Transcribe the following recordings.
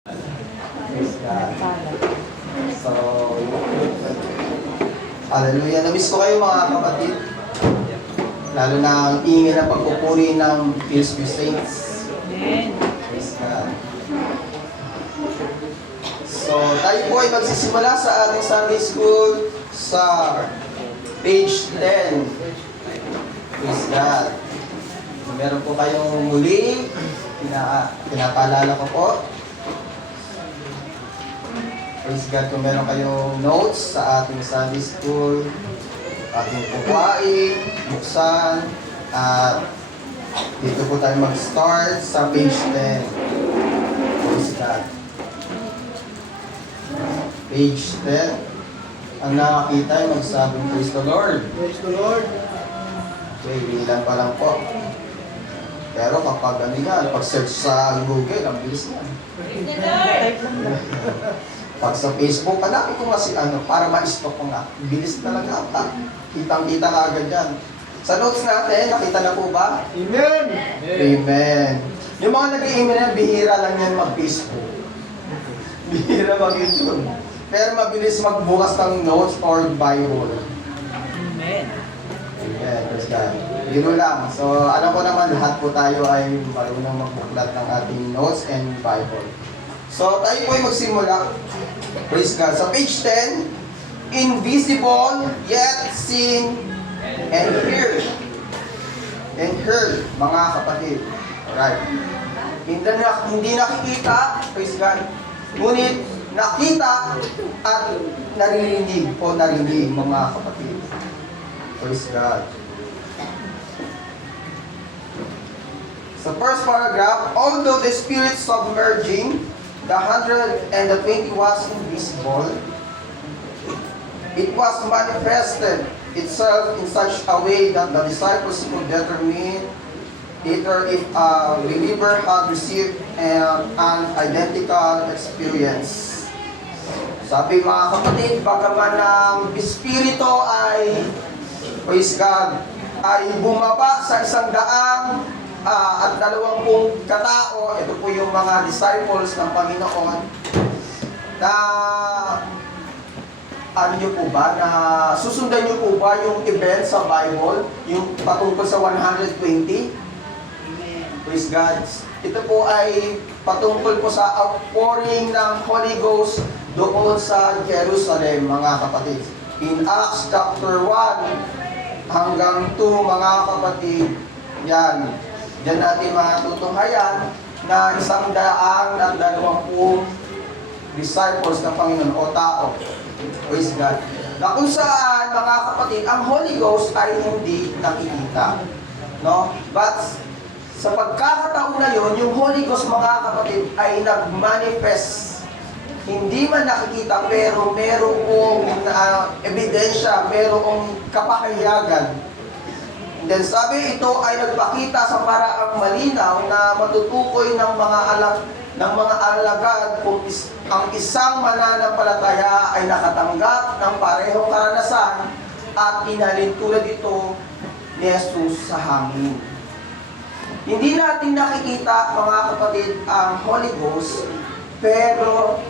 Praise God. So, hallelujah. Namiss ko kayo mga kapatid. Lalo na ang ingay ng pagpupuri ng Few Saints. Amen. Praise God. So, tayo po ay magsisimula sa ating Sunday School sa page 10. Praise God. So, meron po kayong muli. Pinapaalala ko po. Praise God, kung meron kayong notes sa ating Sunday School, ating kukuhain, buksan, at dito po tayo mag-start sa page 10. Praise God. Page 10. Ang nakakita ay magsabing, Praise the Lord. Praise the Lord. Okay, bilang pa lang po. Pero kapag ano yan, pag-search sa Google, ang bilis yan. Type lang ba? Pag sa Facebook, hanapin ko kasi para ma-stock ko nga. Bilis talaga. Kitang-kita ka agad yan. Sa notes natin, nakita na po ba? Amen. Amen. Yung mga nag-i-email na, bihira lang yan mag-Facebook. Bihira mag-YouTube. Pero mabilis magbukas ng notes or Bible. Amen. Amen. Praise God. Biro lang. So, alam ko naman, lahat po tayo ay marunong magbuklat ng ating notes and Bible. So, tayo po ay magsimula. Praise God. Sa page 10, invisible yet seen and heard. And heard, mga kapatid. Alright. Hindi nakikita, praise God. Ngunit nakita at naririnig o narinig, mga kapatid. Praise God. Sa first paragraph, although the spirit submerging the 120 was invisible, it was manifested itself in such a way that the disciples could determine either if a believer had received an identical experience. Sabi mga kapatid, bagaman ang Espiritu ay, praise God, ay bumaba sa 100 at 20 katao, ito po yung mga disciples ng Panginoon, na ano nyo po ba, na susundan nyo po ba yung event sa Bible, yung patungkol sa 120? Praise God. Ito po ay patungkol po sa outpouring ng Holy Ghost doon sa Jerusalem, mga kapatid. In Acts chapter 1 hanggang 2, mga kapatid, yan. Diyan natin matutunghayan na 120 disciples ng Panginoon o tao. Praise God. Na kung saan, mga kapatid, ang Holy Ghost ay hindi nakikita. No? But sa pagkakataon na yon, yung Holy Ghost, mga kapatid, ay nag-manifest. Hindi man nakikita, pero merong ebidensya, merong kapahayagan. And then sabi, ito ay nagpakita sa paraang malinaw na matutukoy ng mga alagad kung ang isang mananampalataya ay nakatanggap ng parehong karanasan at inalin tulad ito ni Jesus sa hangin. Hindi natin nakikita, mga kapatid, ang Holy Ghost, pero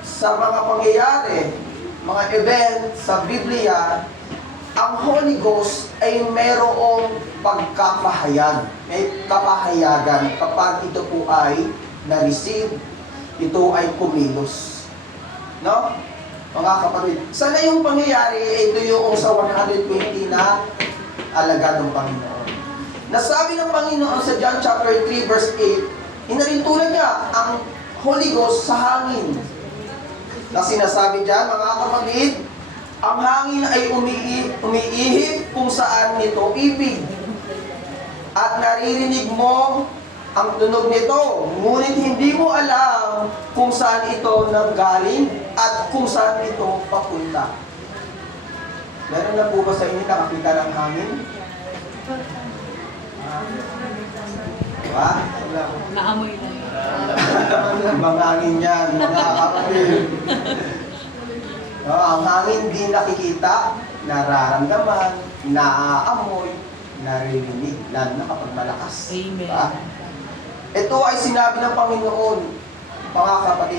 sa mga pangyayari, mga event sa Biblia, ang Holy Ghost ay mayroong pagkapahayag. May kapahayagan kapag ito po ay na-receive, ito ay kumilos. No? Mga kapatid, sana yung pangyayari, ito yung sa 120 na alagad ng Panginoon. Nasabi ng Panginoon sa John chapter 3 verse 8, inarintulan niya ang Holy Ghost sa hangin. Na sinasabi dyan, mga kapatid, ang hangin ay umiihip kung saan nito ibig. At naririnig mo ang tunog nito, ngunit hindi mo alam kung saan ito nanggaling at kung saan ito papunta. Meron na po ba sa inyo nakakita ng hangin? Diba? Naamoy na. Mga hangin yan, mga kapatid. Ang hangin di nakikita, nararamdaman, naaamoy, naririnig, lalo na kapag malakas. Amen. Diba? Ito ay sinabi ng Panginoon. Mga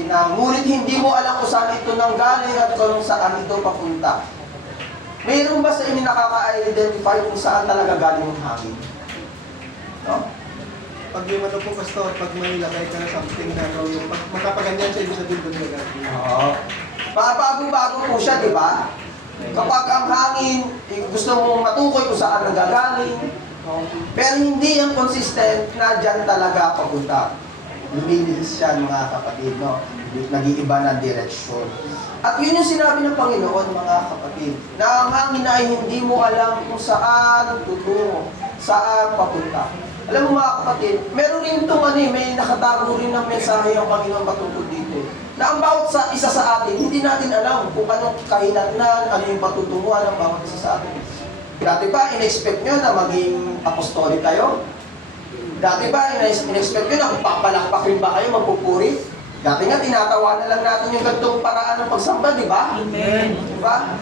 na ngunit hindi mo alam kung saan ito nanggaling at kung saan ito papunta. Mayroon ba sa inyo nakaka-identify kung saan talaga galing yung hangin? No? Pag yung ano po, Pastor, pag may lagay ka na something na gawin, pag makapaganyan siya, ibig sabihin doon na gagawin. Oo. Bago-bago po siya, di ba? Kapag ang hangin, gusto mong matukoy kung saan nagagaling, no? Pero hindi yung consistent na dyan talaga papunta. Lumilihis siya, mga kapatid, no? Nag-iiba ng direksyon. At yun yung sinabi ng Panginoon, mga kapatid, na ang hangin ay hindi mo alam kung saan tutungo, saan papunta. Alam mo mga kapatid, meron rin itong may nakatago rin ng mensahe ang Panginoon patungkol dito. Na ang bawat isa sa atin, hindi natin alam kung anong kahinatnan, ano yung patutunguhan ng bawat isa sa atin. Dati ba, in-expect nyo na maging apostolic kayo? Dati ba, in-expect nyo na papalakpak rin ba kayo, magpupuri? Dati nga, tinatawa na lang natin yung gantong paraan ng pagsamba, di ba? Amen. Di ba?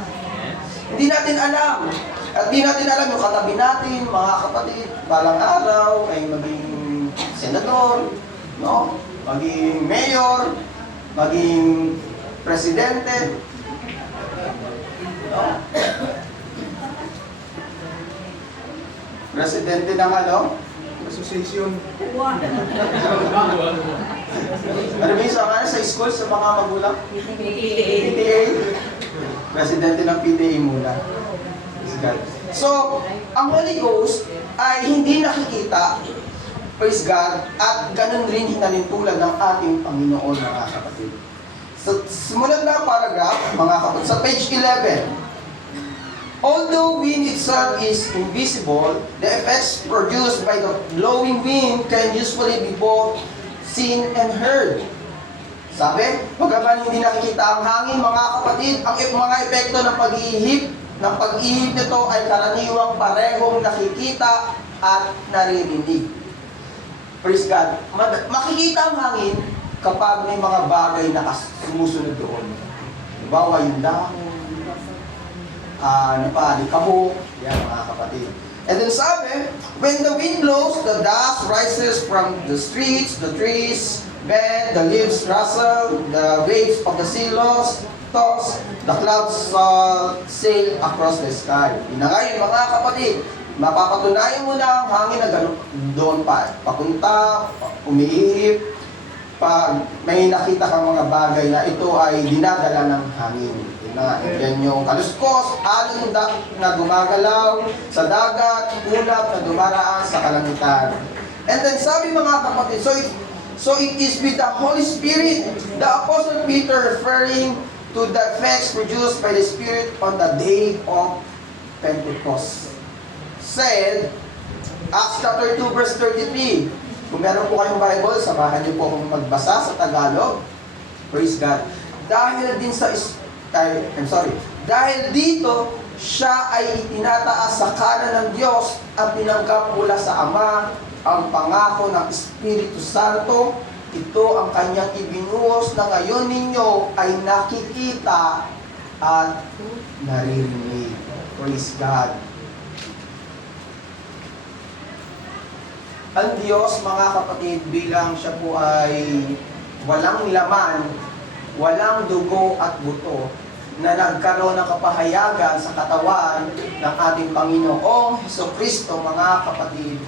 Hindi natin alam. At di natin alam yung katabi natin, mga kapatid, balang araw ay maging senador, no? Maging mayor, maging presidente, no? Presidente ng ano? Association. Ano ba yung sa school, sa mga magulang? PTA. PTA? Presidente ng PTA muna. Praise God. So, ang Holy Ghost ay hindi nakikita, praise God, at ganun rin hinalintulan ng ating Panginoon, mga kapatid. So, simulan na ang paragraph, mga kapatid, sa page 11. Although wind itself is invisible, the effects produced by the blowing wind can usually be both seen and heard. Sabi, bagaman hindi nakikita ang hangin, mga kapatid, ang mga epekto ng pag-ihip nito ay karaniwang parehong nakikita at naririnig. Praise God. Makikita ang hangin kapag may mga bagay na sumusunod doon. Halimbawa yung dahon, kamo, yan mga kapatid. And then sabi, when the wind blows, the dust rises from the streets, the trees bend, the leaves rustle, the waves of the sea toss, the clouds sail across the sky. Yun na ngayon mga kapatid, mapapatunayan mo na ang hangin na doon pa. Papunta, umiihip, pag may nakita kang mga bagay na ito ay dinadala ng hangin. Yan yung kaluskos, alon na gumagalaw sa dagat, ulap na dumaraan sa kalangitan. And then sabi mga kapatid, so it is with the Holy Spirit, the Apostle Peter referring to the effects produced by the Spirit on the day of Pentecost. Said, Acts chapter 2 verse 33. Kung meron po kayong Bible, samahan niyo po akong magbasa sa Tagalog. Praise God. Dahil dito, siya ay itinataas sa kanan ng Diyos at tinanggap mula sa Ama ang pangako ng Espiritu Santo. Ito ang kanyang ibinuhos na ngayon ninyo ay nakikita at naririnig. Praise God. Ang Diyos, mga kapatid, bilang siya po ay walang laman, walang dugo at buto, na nagkaroon ng kapahayagan sa katawan ng ating Panginoong Hesukristo, mga kapatid.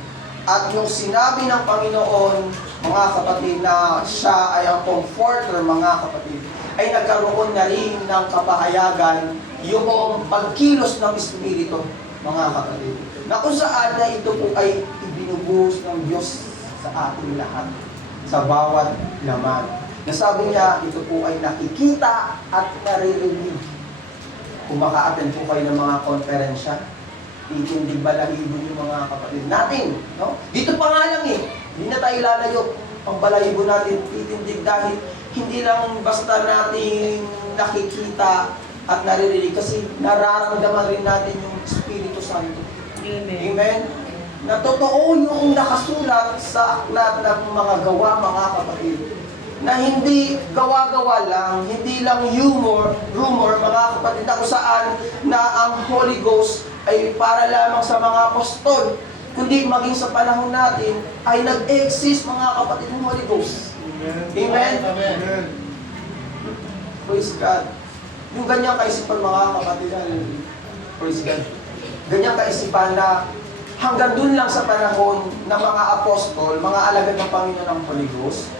At yung sinabi ng Panginoon, mga kapatid, na siya ay ang comforter, mga kapatid, ay nagkaroon na rin ng kapahayagan yung pagkilos ng Espiritu, mga kapatid. Na kung saan na ito po ay ibinubuhos ng Diyos sa ating lahat, sa bawat laman. Nasabi niya, ito po ay nakikita at naririnig. Kung maka-attend po kayo ng mga konferensya, titindig balahibo yung mga kapatid natin. No? Dito pa nga lang hindi na tayo lalayo. Ang balahibo natin, titindig dahil hindi lang basta natin nakikita at naririnig kasi nararamdaman rin natin yung Espiritu Santo. Amen. Amen? Na totoo yung nakasulat sa aklat ng mga gawa, mga kapatid. Na hindi gawa-gawa lang, hindi lang rumor, mga kapatid, na kung saan na ang Holy Ghost ay para lamang sa mga apostol, kundi maging sa panahon natin ay nag-exist, mga kapatid, ng Holy Ghost. Amen. Amen? Amen. Praise God. Yung ganyang kaisipan mga kapatid, praise God. Ganyang kaisipan na hanggang dun lang sa panahon ng mga apostol, mga alagad ng Panginoon ng Holy Ghost.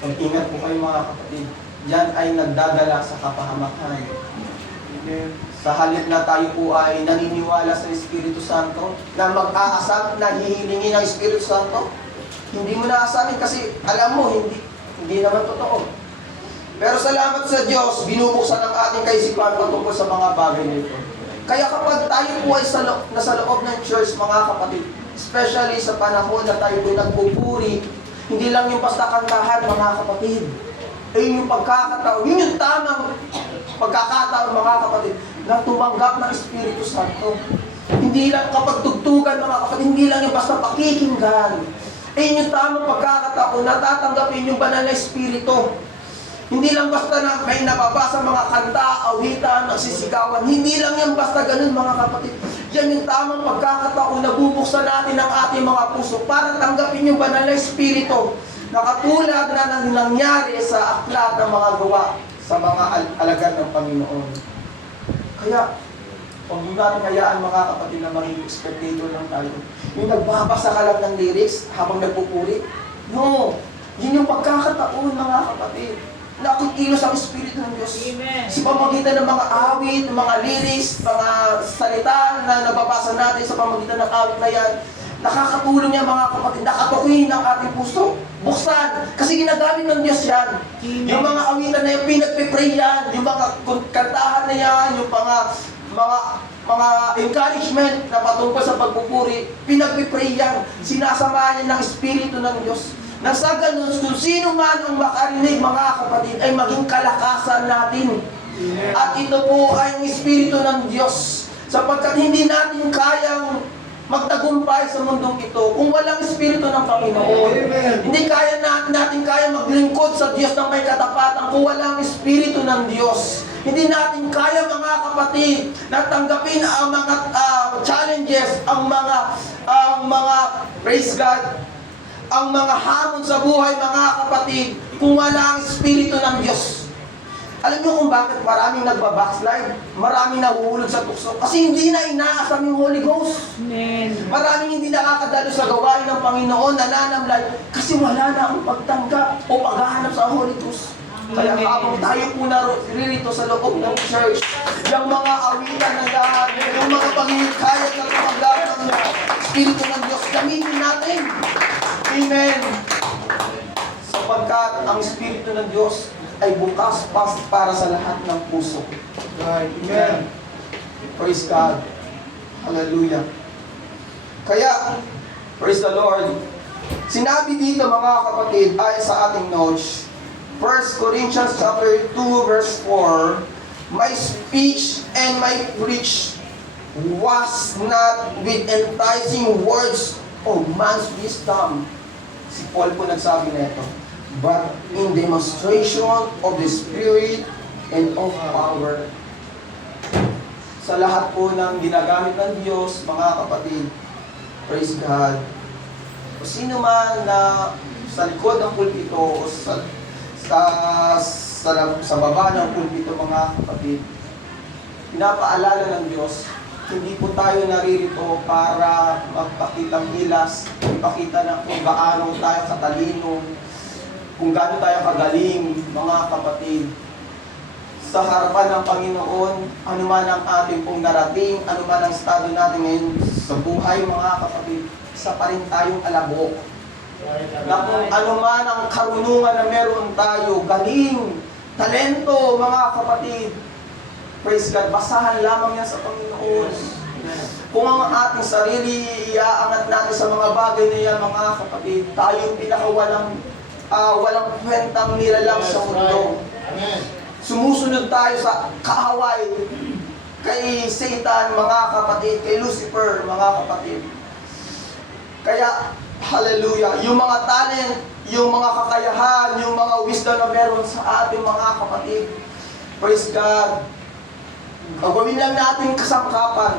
Mag-ingat po kayo mga kapatid. Yan ay nagdadala sa kapahamakan. Sa halip na tayo po ay naniniwala sa Espiritu Santo, na mag-aasam, na hihilingi ng Espiritu Santo, hindi mo naasamin kasi alam mo, hindi naman totoo. Pero salamat sa Diyos, binubuksan ang ating kaisipan patungkol sa mga bagay nito. Kaya kapag tayo po ay nasa loob ng church, mga kapatid, especially sa panahon na tayo po nagpupuri, hindi lang yung basta kantahan, mga kapatid. Ayun yung pagkakataon, yun yung tamang pagkakataon, mga kapatid, na tumanggap ng Espiritu Santo. Hindi lang kapag tugtugan, mga kapatid, hindi lang yung basta pakikinggan. Ayun yung tamang pagkakataon na tatanggapin yung banal na Espiritu. Hindi lang basta na may nababasa mga kanta, awitan, nagsisigawan. Hindi lang yan basta ganun, mga kapatid. Yan yung tamang pagkakataon na bubuksan natin ang ating mga puso para tanggapin yung banal na Espiritu na katulad na nangyari sa aklat ng mga gawa sa mga alagad ng Panginoon. Kaya, huwag mo natin hayaan mga kapatid na maging spectator lang tayo. Yung nagbabasa ka lang ng lyrics habang nagpupuri. No! Yun yung pagkakataon, mga kapatid. Nakikilos ang Espiritu ng Diyos. Amen. Sa pamagitan ng mga awit, mga lyrics, mga salita na nababasa natin sa pamagitan ng awit na yan, nakakatulong yan mga kapatid, nakatukoy ng ating puso. Buksan. Kasi ginagamit ng Diyos yan. Amen. Yung mga awitan na yan, pinagpipray yan. Yung mga kantahan na yan, yung mga encouragement na patungkol sa pagpupuri, pinagpipray yan. Sinasamahan yan ng Espiritu ng Diyos. Nang sa ganun, kung sino man ang makarinig, mga kapatid, ay maging kalakasan natin. At ito po ay ang Espiritu ng Diyos. Sapagkat hindi natin kayang magtagumpay sa mundong ito kung walang Espiritu ng Panginoon. Hindi natin kaya maglingkod sa Diyos ng may katapatan kung walang Espiritu ng Diyos. Hindi natin kaya, mga kapatid, na tanggapin ang mga challenges, ang mga praise God, ang mga hamon sa buhay, mga kapatid, kung wala ang Espiritu ng Diyos. Alam niyo kung bakit maraming nagbabackslide? Maraming nahuhulog sa tukso? Kasi hindi na inaasam yung Holy Ghost. Amen. Maraming hindi nakakadalo sa gawain ng Panginoon, nananamlay, kasi wala na ang pagtanggap o paghahanap sa Holy Ghost. Kaya habang tayo po naririto sa loob ng church, yung mga awitan ng lahat, yung mga pangingkayat na tumanggap ng Espiritu ng Diyos, gamitin natin. Amen. Sapagkat ang Espiritu ng Diyos ay bukas para sa lahat ng puso. Right. Amen. Praise God. Hallelujah. Kaya, praise the Lord. Sinabi dito, mga kapatid, ay sa ating notes, 1 Corinthians chapter 2 verse 4, my speech and my preach was not with enticing words of man's wisdom. Si Paul po nagsabi na ito, but in demonstration of the Spirit and of power. Sa lahat po ng ginagamit ng Diyos, mga kapatid, praise God. O sino man na sa likod ng pulpito o sa baba ng pulpito, mga kapatid, pinapaalala ng Diyos, hindi po tayo naririto para magpakitang gilas, ipakita na kung gaano tayo katalino, kung gaano tayo kagaling, mga kapatid. Sa harapan ng Panginoon, ano man ang ating pong narating, ano man ang estado natin ngayon sa buhay, mga kapatid, isa pa rin tayong alabok. Na kung ano man ang karunungan na meron tayo, galing, talento, mga kapatid, praise God, basahan lamang yan sa Panginoon. Kung ang ating sarili iaangat natin sa mga bagay na yan, mga kapatid, tayo pinakawalang kwentang nilalang sa mundo. Sumusunod tayo sa kaaway kay Satan, mga kapatid, kay Lucifer, mga kapatid. Kaya, hallelujah, yung mga talent, yung mga kakayahan, yung mga wisdom na meron sa ating mga kapatid, praise God, gawin lang natin kasangkapan.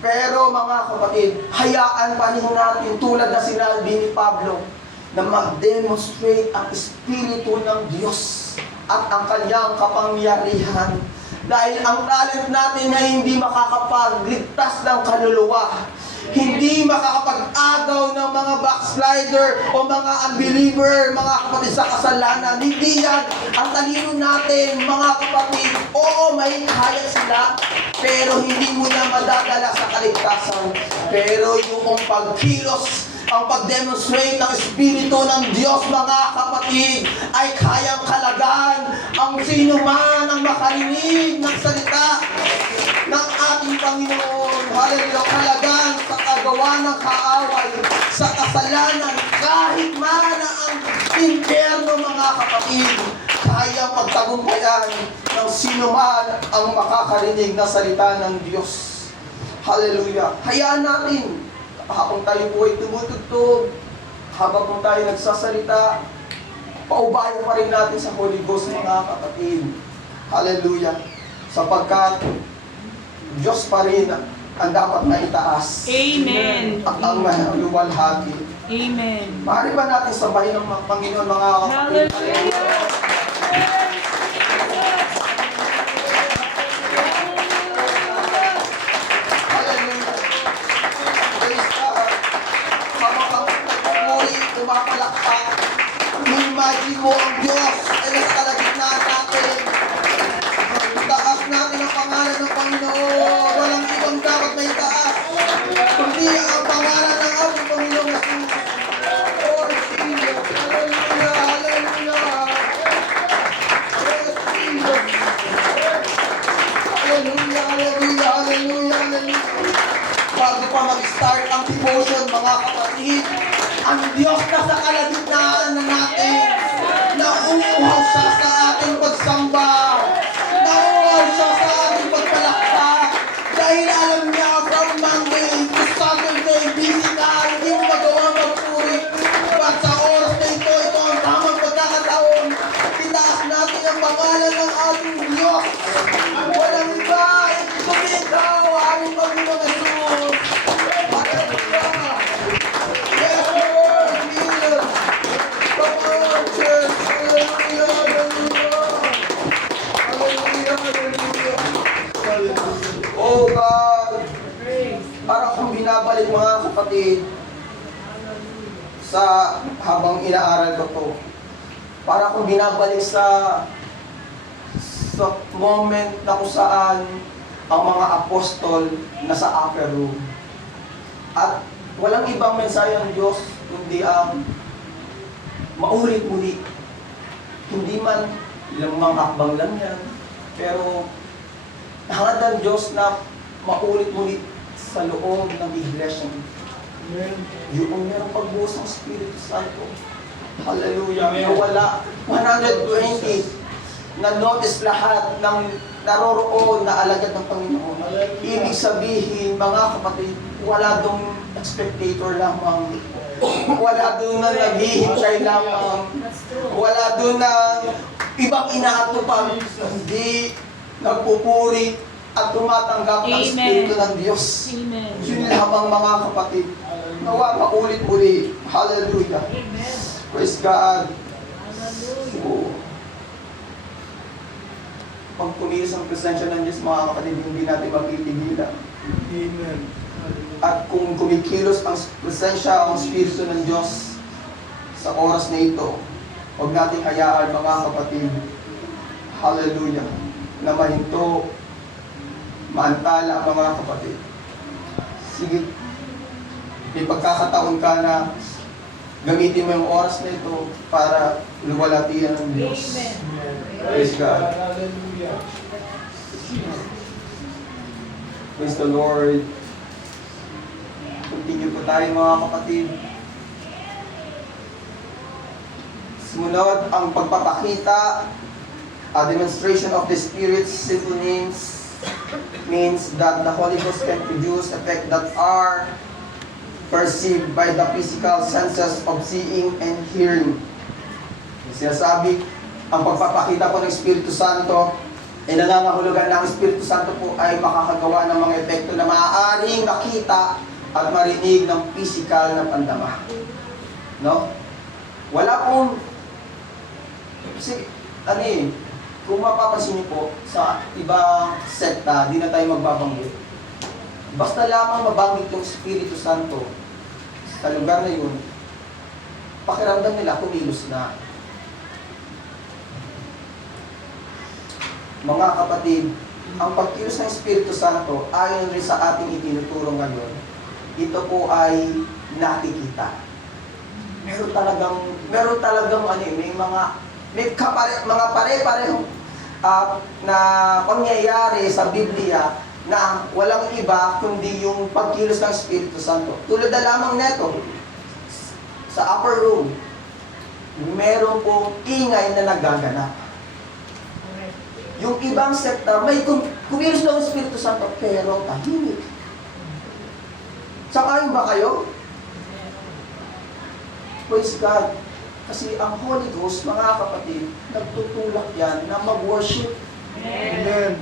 Pero mga kapatid, hayaan pa rin natin, tulad na sinabi ni Pablo, na mag-demonstrate ang Espiritu ng Diyos. at ang kanyang kapangyarihan. Dahil ang talent natin ay hindi makakapagligtas ng kaluluwa. Hindi makakapag-agaw ng mga backslider o mga unbeliever, mga kapatid sa kasalanan. Hindi yan. Ang talino natin, mga kapatid, oo, may kaya sila, pero hindi mo na madadala sa kaligtasan. Pero yung pagkilos, ang pag-demonstrate ng Espiritu ng Diyos, mga kapatid, ay kayang kalagan ang sino man ang makarinig ng salita ng ating Panginoon. Hallelujah. Kalagan sa kagawa ng kaaway, sa kasalanan, kahit man ang impyerno, mga kapatid, kaya pagtagumpayan ng sino man ang makakarinig na salita ng Diyos. Hallelujah. Hayaan natin, habang tayo po ay tumutugtog, habang po tayo nagsasalita, paubayan pa rin natin sa Holy Ghost, mga kapatid. Hallelujah. Sapagkat Diyos pa rin ang dapat na itaas. Amen. At ang maluwalhati. Amen. Maaari ba natin sabahin ng Panginoon, mga kapatid? Hallelujah. Hallelujah. Praise God. Habang nagpupuri, pumapalakpak, imagine mo ang Diyos ay nasa kalagitnaan natin. Itaas natin ang pangalan ng Panginoon. Walang ibang dapat na itaas. Kundi ang pangalan ng ating Panginoon na Jesus. Oh, Jesus. Hallelujah. Hallelujah. Yes, Jesus. Hallelujah. Hallelujah. Hallelujah. Hallelujah. Bago pa mag-start ang devotion, mga kapatid, ang Diyos na sa kalagitnaan na natin, nauuhaw siya sa ating pagsamba, nauuhaw siya sa ating pagpalakpak, dahil alam niya, from Monday to Saturday, busy ka, hindi mo magawa magpuri, but sa oras na ito ang tamang pagkakataon, itaas natin ang pangalan ng ating Diyos. Walang iba, kundi ikaw, aming Panginoon Jesus. Hallelujah. Yes, Lord, Jesus. Come on, church. Hallelujah, hallelujah. Hallelujah, hallelujah. Oh God, para kung binabalik, mga kapatid, sa habang inaaral ko to, para kung binabalik sa moment na kung saan ang mga apostol nasa upper room. At walang ibang mensahe ng Diyos kundi ang maulit-muli. Hindi man ilang mga hakbang lang yan, pero hangad ng Diyos na maulit-muli sa loob ng iglesia. Yung merong pagbuhos ng Espiritu Santo. Hallelujah. Wala 120 na notice lahat ng naroroon na alagad ng Panginoon. Ibig sabihin, mga kapatid, wala dong spectator lamang. Wala doon na naghihintay lamang. Wala doon na ibang inaatupag. Hindi nagpupuri at tumatanggap ng Espiritu ng Diyos. Amen. Yun lamang, mga kapatid. Nawa maulit-uli. Hallelujah. Praise God. So, pag kumilos ang presensya ng Diyos, mga kapatid, hindi natin magpipigilan. Amen. At kung kumikilos ang presensya, ang Espiritu ng Diyos sa oras na ito, huwag natin hayaan, mga kapatid, hallelujah, na mahinto, maantala, mga kapatid. Sige, may pagkakataon ka na gamitin mo yung oras na ito para luwalhatian ng Diyos. Praise God. Hallelujah. Praise the Lord. Continue po tayo, mga kapatid. Sumunod ang pagpapakita, a demonstration of the Spirit's simple means that the Holy Ghost can produce effect that are perceived by the physical senses of seeing and hearing. Sinasabi, ang pagpapakita po ng Espiritu Santo ay nangangahulugan ng Espiritu Santo po ay makakagawa ng mga epekto na maaaring makita at marinig ng physical na pandama. No? Wala pong, kasi ano eh, kung mapapansin niyo po, sa ibang sekta, di na tayo magbabanggit. Basta lamang mabanggit yung Espiritu Santo sa lugar na yun, pakiramdam nila kumilos na. Mga kapatid, ang pagkilos ng Espiritu Santo ayon rin sa ating itinuturo ngayon, ito po ay nakikita. Meron talagang ano, mga pare-parehong na pangyayari sa Biblia na walang iba kundi yung pagkilos ng Espiritu Santo. Tulad na lamang neto, sa upper room, meron pong ingay na nagaganap. Yung ibang sekta, may kumilos ng Espiritu Santo, pero tahimik. Sangayon ba kayo? Praise God. Kasi ang Holy Ghost, mga kapatid, nagtutulak yan na mag-worship. Amen.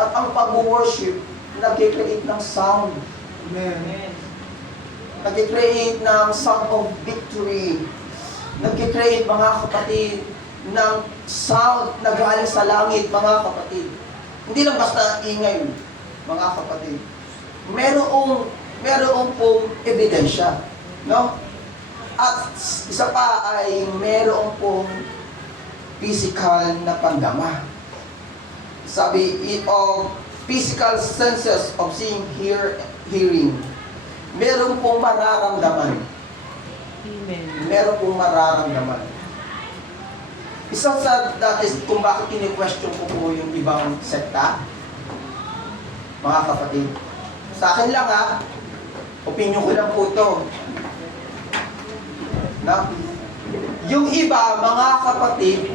At ang pag-worship, nag-create ng sound. Amen. Nag-create ng sound of victory. Nag-create, mga kapatid, ng sound na galing sa langit, mga kapatid. Hindi lang basta ingay, mga kapatid. Merong pong ebidensya. No? At isa pa ay meron pong physical na pandama. Sabi of physical senses of seeing, hearing. Meron pong mararamdaman. Amen. Meron pong mararamdaman. Isa sa dati kung bakit kini-question ko po yung ibang sekta, mga kapatid. Sa akin lang opinion ko lang po ito. Na, yung iba, mga kapatid,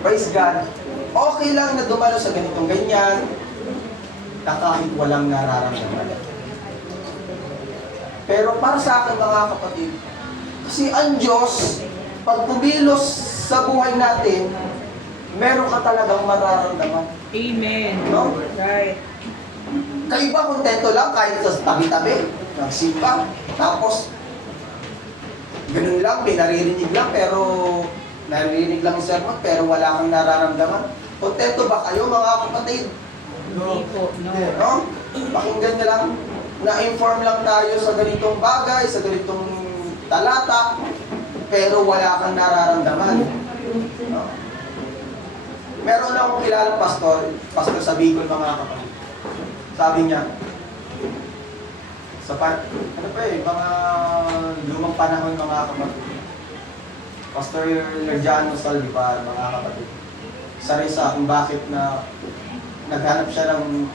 praise God, okay lang na dumalo sa ganitong ganyan, na kahit walang nararamdaman. Pero para sa akin, mga kapatid, kasi ang Diyos, pag kumilos sa buhay natin, meron ka talagang mararamdaman. Amen. No? Right. Kayo ba kontento lang kahit sa tabi-tabi, nagsipa, tapos ganun lang, may naririnig lang, pero naririnig lang yung sermon, pero wala kang nararamdaman. Kontento ba kayo, mga kapatid? Hindi po. No. No? Pakinggan nyo lang, na-inform lang tayo sa ganitong bagay, sa ganitong talata, pero wala kang nararamdaman. No? Meron akong kilala pastor sa Bicol, mga kapatid. Sabi niya, mga lumang panahon, mga kapatid. Pastor Lerjano Saldivar, mga kapatid. Isa rin sa kung bakit na naghanap siya ng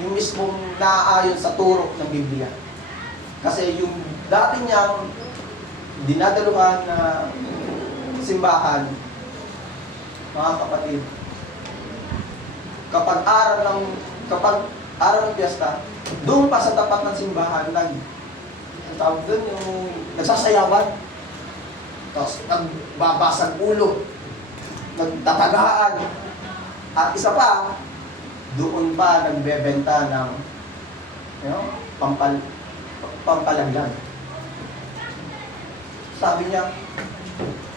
yung mismong naaayon sa turok ng Biblia. Kasi yung dati niyang dinadaluhan na simbahan, mga kapatid, kapag araw ng piyesta, doon pa sa tapat ng simbahan, ang tawag doon, yung nagsasayawan. Tapos nagbabasag ulo, nagtatagaan. At isa pa, doon pa nagbebenta ng pampalaglag. Sabi niya,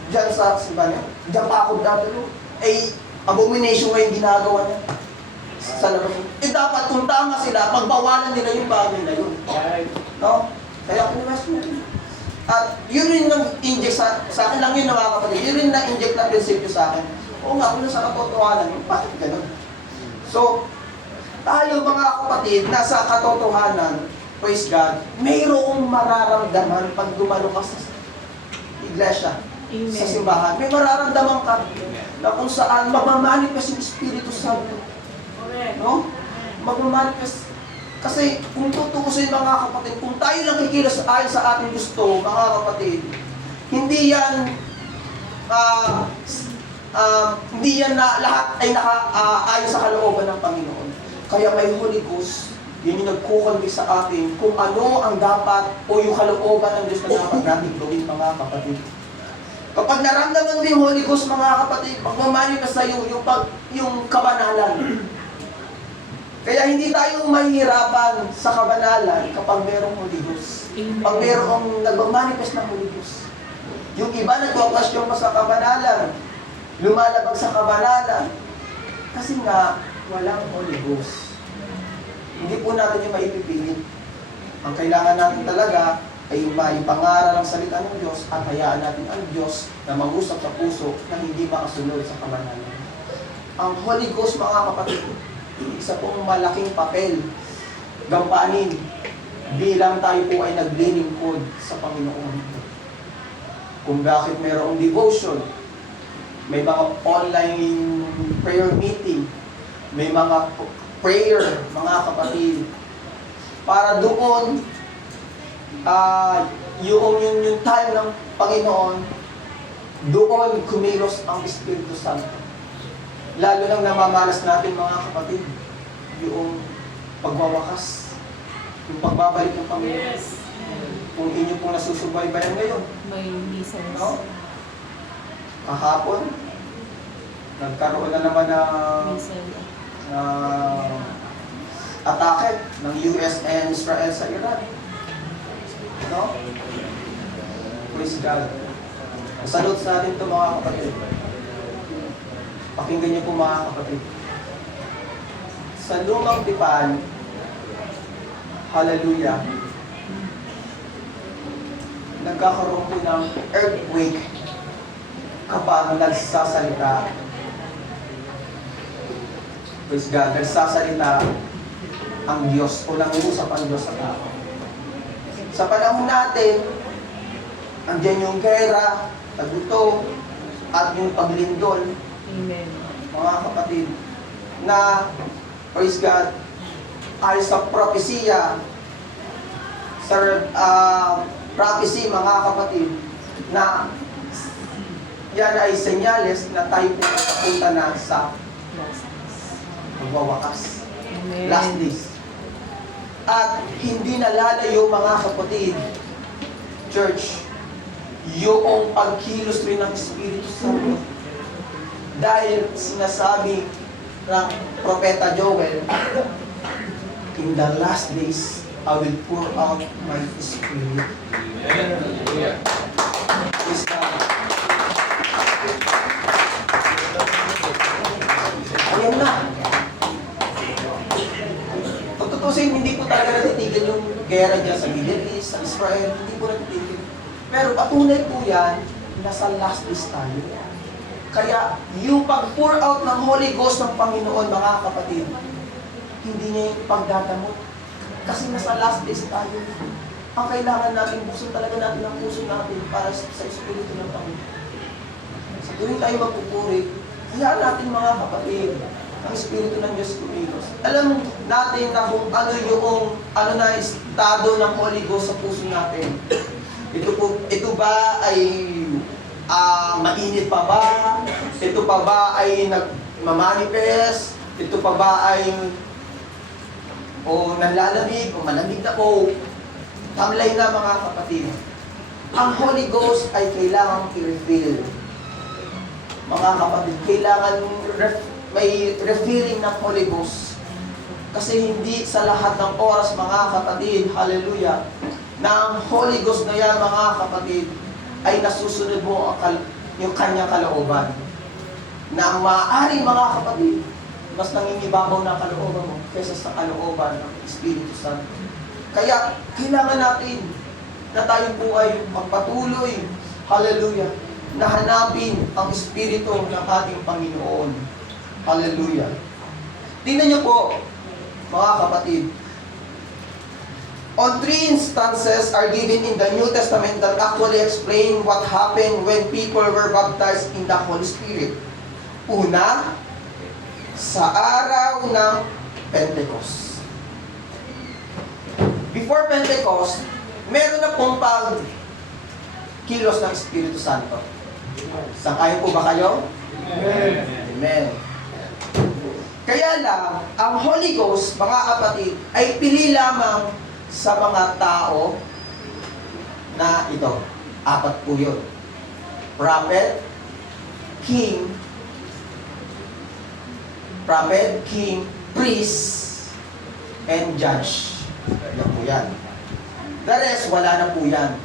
diyan sa simbahan niya, diyan pa ako dadalo. Abomination yung ginagawa niya sa laro. Dapat kung tama sila, pagbawalan nila yung bagay na yun. No? Kaya kiniwas niya. At yun rin nang inject sa akin lang yun, mga kapatid. Yun rin na-inject na prinsipyo sa akin. Oo nga, kung nasa katotohanan, bakit ganun? So, tayo mga kapatid, nasa katotohanan, praise God, mayroong mararamdaman pag dumalo ka sa iglesia, Amen. sa simbahan. May mararamdaman ka na kung saan magmamanifest yung Espiritu Santo. No? Magmamanifest. Kasi kung tutuusin, mga kapatid, kung tayo lang kikilos ayon sa ating gusto, mga kapatid, hindi yan na lahat ay ayon sa kalooban ng Panginoon. Kaya may Holy Ghost, yun yung nagkukonvi sa atin kung ano ang dapat o yung kalooban ng Diyos na dapat natin gawin, mga kapatid. Kapag naramdaman mo yung Holy Ghost, mga kapatid, magmamanifest sa iyo yung kabanalan. Kaya hindi tayo mahihirapan sa kabanalan kapag mayroong Holy Ghost. Amen. Pag mayroong nagmamanifest ng Holy Ghost. Yung iba nagko-question pa sa kabanalan, lumalabag sa kabanalan. Kasi nga, walang Holy Ghost. Hindi po natin yung maipipilit. Ang kailangan natin talaga ay maipangaral ang salita ng Diyos at hayaan natin ang Diyos na mag-usap sa puso na hindi makasunod sa kabanalan. Ang Holy Ghost, mga kapatid, isa pong malaking papel, gampanin, bilang tayo po ay naglilingkod sa Panginoon. Kung bakit mayroong devotion, may mga online prayer meeting, may mga prayer, mga kapatid, para doon, yung time ng Panginoon, doon kumilos ang Espiritu Santo. Lalo nang namamalas natin, mga kapatid, yung pagwawakas, yung pagbabalik ng Panginoon. Yes. Kung inyo pong nasusubaybayan ngayon, May missiles. no? Kahapon, nagkaroon na naman ng Missile. atake ng US and Israel sa Iran. No? Praise God. Salute sa atin ito, mga kapatid. Pakinggan niyo po, mga kapatid. Sa lumang tipan, hallelujah, nagkakaroon po ng earthquake kapag nagsasalita. Praise God, nagsasalita ang Diyos o nangungusap ang Diyos sa tao. Sa panahon natin, andyan yung gera, taguto, at yung paglindol, Amen. mga kapatid, na, praise God, ay sa propesya, sa prophecy, mga kapatid, na yan ay senyales na tayo po napunta na sa magwawakas. Amen. Last days. At hindi nalalayo, mga kapatid, church, yung pagkilos rin ng Espiritu Santo. Dahil sinasabi ng Propeta Joel, in the last days, I will pour out my Spirit. Praise God. Ayan na. Pagtutusin, hindi po talaga natitigil yung gera dyan sa Middle East, sa Israel, hindi po natitigil. Pero patunay po yan, nasa last days tayo. Kaya yung pag-pour out ng Holy Ghost ng Panginoon, mga kapatid, hindi niya yung pagdadamot. Kasi nasa last days tayo. Ang kailangan natin, buksan talaga natin ang puso natin para sa Espiritu ng Panginoon. Sa tuwing tayo magpupuri, hayaan natin, mga kapatid, ang Espiritu ng Diyos kumilos. Alam natin na kung ano na estado ng Holy Ghost sa puso natin. Ito ba ay mainit pa ba? Ito pa ba ay nagmamanifest? Ito pa ba ay nanlalamig o malamig na po? Tamlay na, mga kapatid. Ang Holy Ghost ay kailangang i-reveal. Mga kapatid, kailangan may refilling ng Holy Ghost. Kasi hindi sa lahat ng oras, mga kapatid, hallelujah, na ang Holy Ghost na yan, mga kapatid, ay nasusunod mo yung kanyang kalooban. Na ang maaari, mga kapatid, mas nangingibabaw na kalooban mo kaysa sa kalooban ng Espiritu Santo. Kaya, kailangan natin na tayo po ay magpatuloy, hallelujah, na hanapin ang Espiritu ng ating Panginoon. Hallelujah. Tingnan niyo po, mga kapatid, on 3 instances are given in the New Testament that actually explain what happened when people were baptized in the Holy Spirit. Una, sa araw ng Pentecost. Before Pentecost, meron na pong pag-kilos ng Espiritu Santo. Sangkayon po ba kayo? Amen. Amen. Kaya lang, ang Holy Ghost, mga kapatid, ay pili lamang sa mga tao na ito. 4 po yun. Prophet, king, priest, and judge. Yan po yan. The rest, wala na po yan.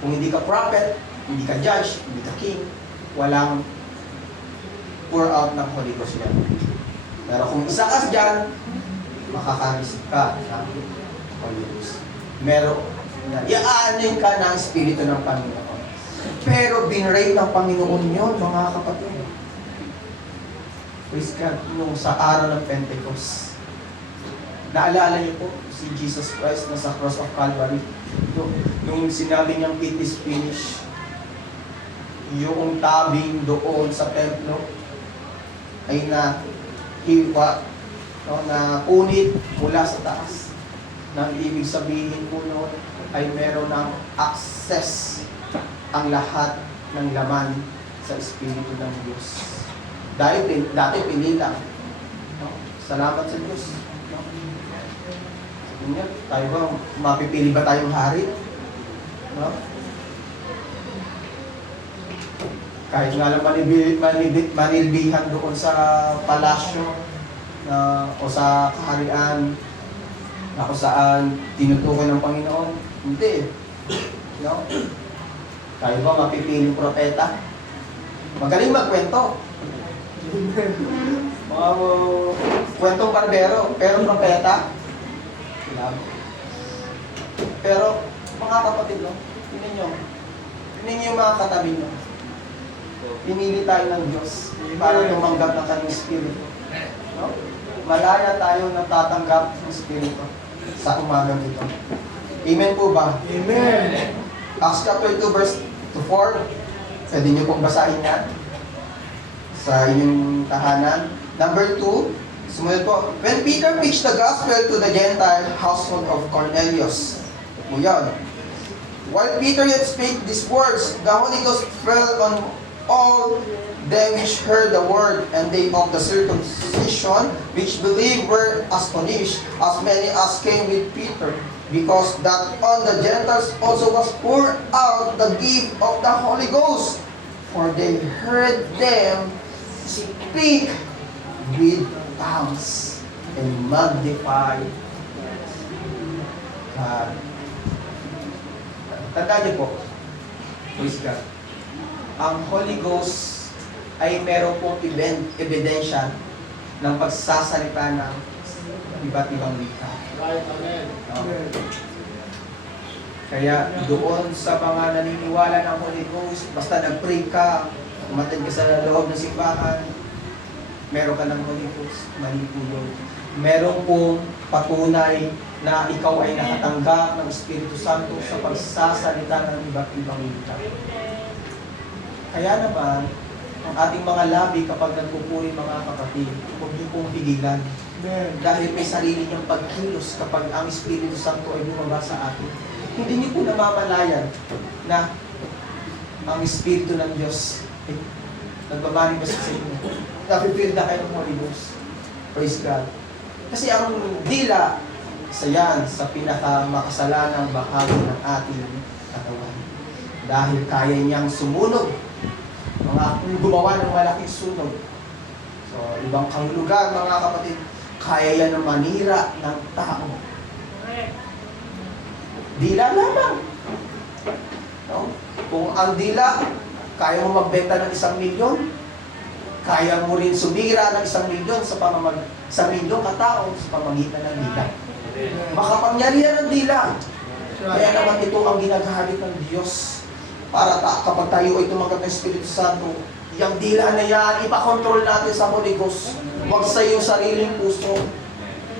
Kung hindi ka prophet, hindi ka judge, hindi ka king, walang pour out ng Holy Ghost yan. Pero kung isa ka dyan, makaka-receive ka ng Holy Ghost. Meron, iaanin ka ng Espiritu ng Panginoon. Pero binrate ng Panginoon yun, mga kapatid. Praise God, nung sa araw ng Pentecost. Naalala niyo po, si Jesus Christ na sa cross of Calvary. Nung sinabi niyang it is finished, yung tabing doon sa templo ay hiwa, no, na punit mula sa taas. Nang ibig sabihin po noon ay meron ng access ang lahat ng laman sa Espiritu ng Diyos. Dahil dati pinilang. No? Salamat sa Diyos. No? Sabi niya, tayo ba, mapipili ba tayong hari? No? Kahit nga lang manilbihan doon sa palasyo o sa kaharian na kung saan tinutukoy ng Panginoon. Hindi. No? Tayo ba mapipiling propeta? Magaling magkwento. Mga kwentong barbero, pero propeta? Labo. Pero, mga kapatid, no? Tingnan nyo yung mga katabi nyo. Pinili tayo ng Diyos para tumanggap ng kanyang Espiritu. No? Malaya tayo na tatanggap ng Espiritu sa umagang ito. Amen po ba? Amen. Acts chapter 2 verse 4. Pwede nyo pong basahin yan sa inyong tahanan. Number 2, sumunod po. When Peter preached the gospel to the Gentile household of Cornelius. O yan. While Peter yet spake these words, the Holy Ghost fell on all them which heard the word, and they of the circumcision which believed were astonished, as many as came with Peter, because that on the Gentiles also was poured out the gift of the Holy Ghost, for they heard them speak with tongues and magnify God. Tandaan niyo po, praise God, ang Holy Ghost ay meron pong ebidensya ng pagsasalita ng iba't ibang wika. Kaya doon sa mga naniniwala ng Holy Ghost, basta nag-pray ka, umatid ka sa loob ng simbahan, meron ka ng Holy Ghost, mali po yun. Meron pong patunay na ikaw ay nakatanggap ng Espiritu Santo sa pagsasalita ng iba't ibang wika. Kaya naman, ang ating mga labi kapag nagpupuri mga kapatid, huwag niyo pong pigilan. Dahil may sarili niyang pagkilos kapag ang Espiritu Santo ay bumaba sa atin. Hindi niyo po namamalayan na ang Espiritu ng Diyos ay nagbamanifest sa inyo. Napipil na kayo ng Holy Ghost. Praise God. Kasi ang dila, isa yan sa pinakamakasalanang bahagi ng ating katawan. Dahil kaya niyang sumunog, gumawa ng malaking sunog. So, ibang kahulugan mga kapatid, kaya yan na manira ng tao. Dila lamang. No? Kung ang dila, kaya mo magbenta ng 1 milyon, kaya mo rin sumira ng 1 milyon sa 1 milyon katao sa pamagitan ng dila. Makapangyarihan ng dila. Kaya naman ito ang ginagamit ng Diyos para kapag tayo ay tumanggap ng Espiritu Santo, yung dila na yan, ipakontrol natin sa Holy Ghost. Huwag sa iyong sariling puso.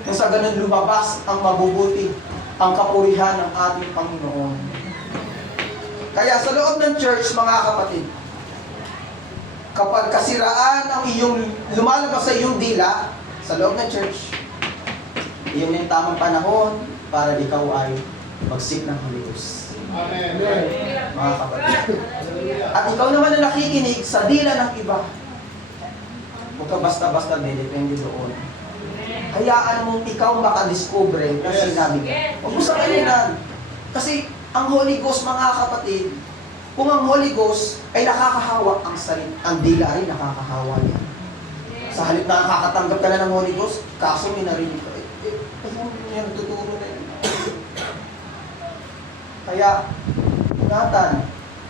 Nang sa ganun lumabas ang mabubuti, ang kapurihan ng ating Panginoon. Kaya sa loob ng church, mga kapatid, kapag kasiraan ang iyong lumalabas sa iyong dila, sa loob ng church, iyon yung tamang panahon para ikaw ay magsik ng Holy Ghost. Amen. Mga kapatid. At ikaw naman na nakikinig sa dila ng iba, huwag ka basta-basta depende doon. Hayaan mong ikaw makadiscover na sinabi ka. Huwag mo sa kailan. Kasi ang Holy Ghost, mga kapatid, kung ang Holy Ghost ay nakakahawa, ang dila rin nakakahawa yan. Sa halip na nakakatanggap ka na ng Holy Ghost, kaso may narinig ka. Yan, tuturo na yun. Kaya, ingatan,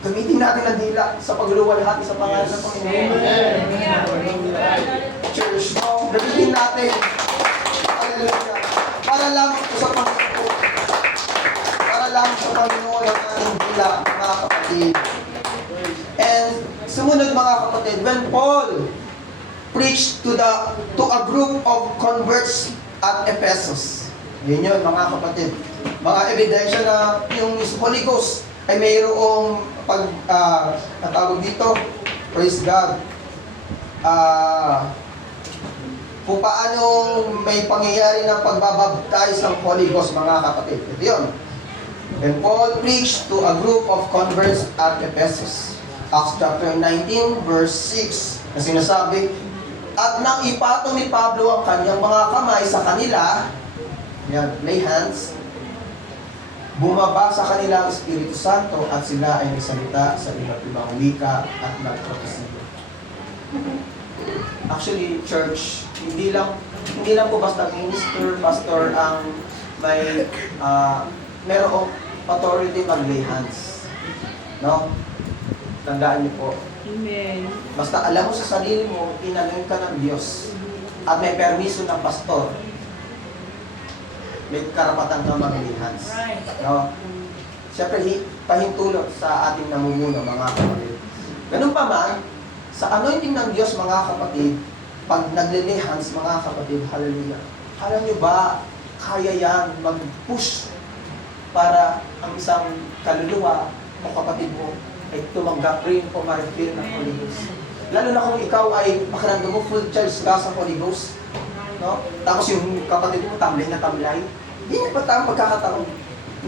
Gamitin natin ang dila sa pagluluwalhati sa pangalan ng Panginoon. Church, no? Gamitin natin. Hallelujah. Para lamang po sa Panginoon. Para lamang sa Panginoon ang ating dila, mga kapatid. And sumunod mga kapatid, when Paul preached to a group of converts at Ephesus. Yun yun mga kapatid. Mga ebidensya na yung Holy Ghost ay mayroong natawag dito, praise God. Kung paano may pangyayari ng pagbabaptize ng Holy Ghost mga kapatid. Ito yun. When Paul preached to a group of converts at Ephesus. Acts chapter 19 verse 6 na sinasabi, at nang ipatong ni Pablo ang kanyang mga kamay sa kanila, yan, lay hands, bumaba sa kanila ang Espiritu Santo at sila ay nagsalita sa iba't ibang wika at nagprofesiya. Actually, church, hindi lang po basta minister, pastor ang may merong authority mag-lay hands. No? Tandaan niyo po. Amen. Basta alam mo sa sarili mo, inanoint ka ng Diyos at may permiso ng pastor, may karapatan kang mag-lay hands. No? Siyempre, pahintulot sa ating namumuno, mga kapatid. Ganun pa man, sa anointing ng Diyos, mga kapatid, pag nag-lay hands, mga kapatid, hallelujah. Alam niyo ba, kaya yan mag-push para ang isang kaluluwa o kapatid mo ay tumanggap rin o ma-refill ng Holy Ghost. Lalo na kung ikaw ay pakiramdam mo full charge ka sa Holy Ghost. No? Tapos yung kapatid mo tamlay na tamlay. Hindi mo ba tayong pagkakataon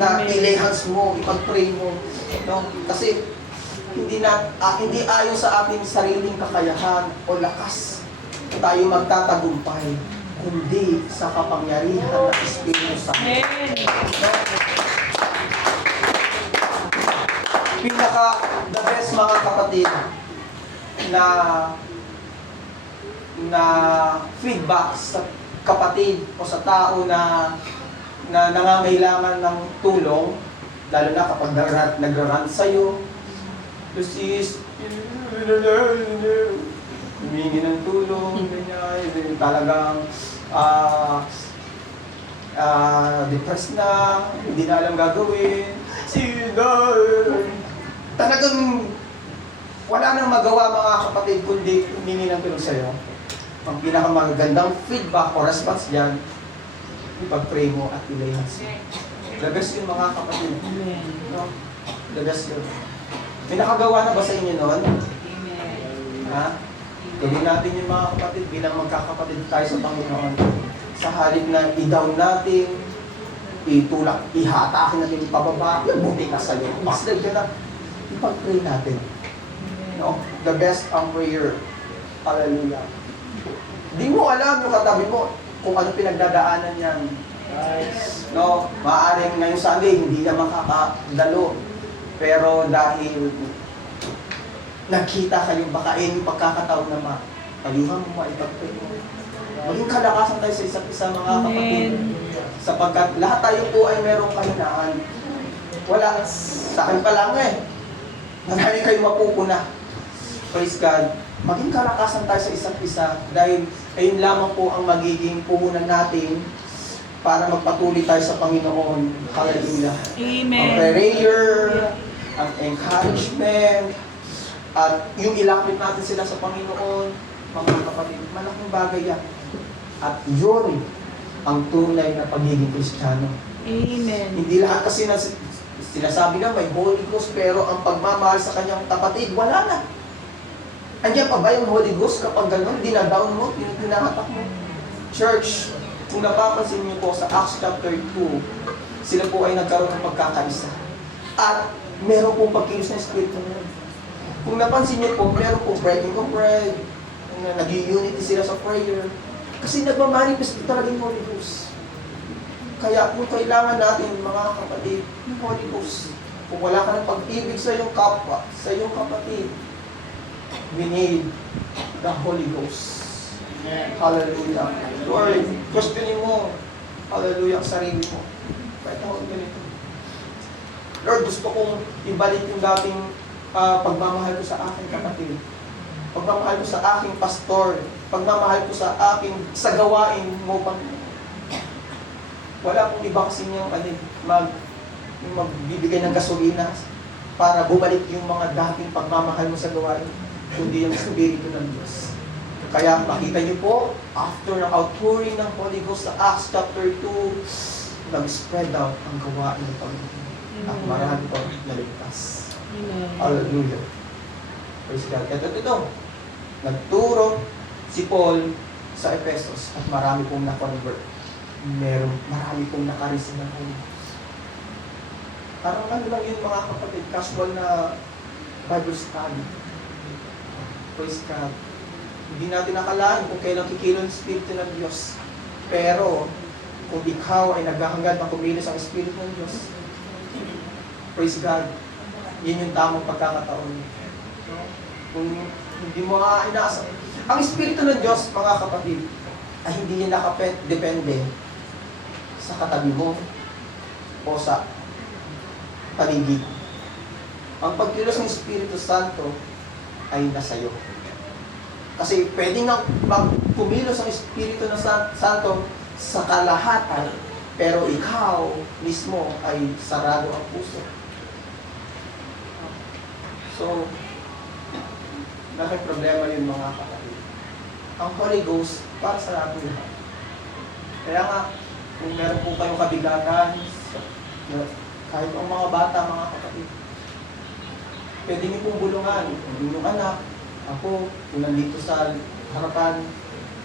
na i-lay hands mo, ipag-pray mo. No? Kasi hindi ayon sa ating sariling kakayahan o lakas tayo magtatagumpay, kundi sa kapangyarihan ng Espiritu Santo. Amen. The best mga kapatid na feedback sa kapatid o sa tao na nangangailangan ng tulong, lalo na kapag nagrarant sa'yo, is humingi ng tulong, ganyan, talagang depressed na, hindi na alam gagawin, talagang wala nang magawa mga kapatid kundi humingi ng tulong sa'yo. Ang pinakamagandang feedback o response dyan, ipag-pray mo at ilay hands mo. The best yun mga kapatid. Amen. No? The best yun. May nakagawa na ba sa inyo noon? Amen. Ha? Gawin natin yung mga kapatid bilang magkakapatid tayo sa Panginoon. Sa halip na i-down natin, itulak, ihatakin natin pababa, buti ka sa'yo. Mas ka na, ipag-pray natin. No? The best ang prayer. Hallelujah. Di mo alam yung katabi mo kung ano pinagdadaanan niyan. No? Maaaring ngayong Sunday, hindi na makakadalo. Pero dahil nagkita kayo, baka yung pagkakataon na payuhan mo, maipag-pray mo. Maging kalakasan tayo sa isa't isa mga kapatid. Sapagkat lahat tayo po ay merong kahinaan. Wala, sa akin pa lang marami kayo mapupuna. Praise God. Maging kalakasan tayo sa isa't isa dahil ayun lamang po ang magiging puhunan natin para magpatuloy tayo sa Panginoon. Hallelujah. Amen. Ang prayer, ang encouragement, at yung ilapit natin sila sa Panginoon, mga kapatid, malaking bagay yan. At yun ang tunay na pagiging Kristiyano. Amen. Hindi lahat kasi sinasabi na may Holy Ghost, pero ang pagmamahal sa kanyang kapatid, wala na. Andiyan pa ba yung Holy Ghost kapag gano'n, dinadown mo, dinakatak mo? Church, kung napapansin niyo po sa Acts chapter 2, sila po ay nagkaroon ng pagkakaisa. At meron pong pagkilos ng Espiritu nila. Kung napansin niyo po, meron pong breaking of bread, nag-unity sila sa prayer. Kasi nagmamanifest talaga yung Holy Ghost. Kaya kung kailangan natin, mga kapatid, yung Holy Ghost, kung wala ka ng pag-ibig sa iyong kapwa, sa iyong kapatid, we need the Holy Ghost. Hallelujah. Lord, questionin mo, hallelujah, ang sarili mo. Kahit ako ganito. Lord, gusto kong ibalik yung dating pagmamahal ko sa aking kapatid, pagmamahal ko sa aking pastor, pagmamahal ko sa gawain mo, wala pong iba kasi niyang magbibigay ng gasolina para bumalik yung mga dating pagmamahal mo sa gawain, kundi yung Espiritu ng Diyos. Kaya makita niyo po, after ng outpouring ng Holy Ghost sa Acts chapter 2, nag-spread out ang gawain ng Panginoon. At marami po naligtas. Amen. Hallelujah. Praise God. Ito. Nagturo si Paul sa Ephesus at marami pong na-convert. Marami pong nakareceive ng Holy Ghost. Parang ano lang yun mga kapatid, casual na Bible study. Praise God. Hindi natin nakalain kung kailan kikilom ang Espiritu ng Diyos. Pero, kung ikaw ay naghahangad na kumilos ang Espiritu ng Diyos, praise God, yun yung tamang pagkakataon. Kung hindi mo inaasa. Ang Espiritu ng Diyos, mga kapatid, ay hindi niya nakapendepende sa katabi mo o sa paligid. Ang pagkilos ng Espiritu Santo ay nasa iyo. Kasi pwedeng kumilos ang Espiritu ng Santo sa kalahatan, pero ikaw mismo ay sarado ang puso. So, laking problema yun mga kapatid. Ang Holy Ghost, para sa lahat yun. Kaya nga, kung meron po kayong kabigatan, kahit ang mga bata, mga kapatid, pwede niyo pong bulungan. Kung yung anak, ako, kung nandito sa harapan,